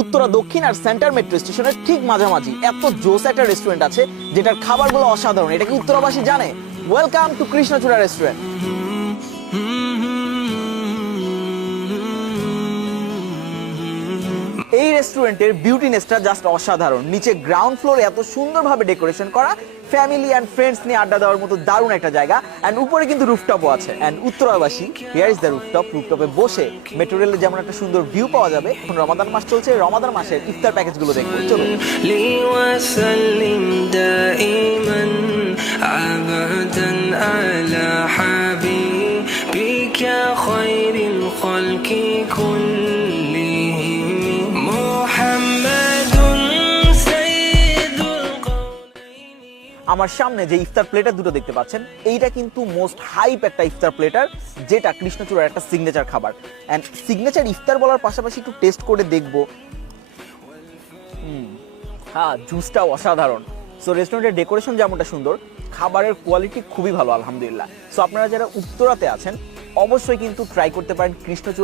উত্তরা দক্ষিণ আর centre metro স্টেশনের ঠিক মাঝামাঝি এত জোস একটা রেস্টুরেন্ট আছে যেটার খাবারগুলো অসাধারণ। এটা কি উত্তরাবাসী জানে? ওয়েলকাম টু কৃষ্ণচূড়া রেস্টুরেন্ট। এই রেস্টুরেন্টের বিউটিনেসটা জাস্ট অসাধারণ। নিচে গ্রাউন্ড ফ্লোর এত সুন্দরভাবে ডেকোরেশন করা, ফ্যামিলি অ্যান্ড ফ্রেন্ডস নিয়ে আড্ডা দেওয়ার মতো দারুণ একটা জায়গা। অ্যান্ড উপরে কিন্তু রুফটপও আছে। অ্যান্ড উত্তরাবাসী, হিয়ার ইজ দ্য রুফটপ। রুফটপে বসে মেট্রো রেলে যেমন একটা সুন্দর ভিউ পাওয়া যাবে। এখন রমাদান মাস চলছে, রমাদান মাসের ইফতার প্যাকেজগুলো দেখবো, চলো। আমার সামনে যে ইফতার প্লেটার দুটো দেখতে পাচ্ছেন, এইটা কিন্তু মোস্ট হাইপ একটা ইফতার প্লেটার, যেটা কৃষ্ণচূড়ার একটা সিগনেচার খাবার। অ্যান্ড সিগনেচার ইফতার বলার পাশাপাশি একটু টেস্ট করে দেখবো। হ্যাঁ, জুসটাও অসাধারণ। সো রেস্টুরেন্টের ডেকোরেশন যেমনটা সুন্দর, খাবারের কোয়ালিটি খুবই ভালো আলহামদুলিল্লাহ। সো আপনারা যারা উত্তরাতে আছেন অবশ্যই কিন্তু ট্রাই করতে পারেন কৃষ্ণচূড়া।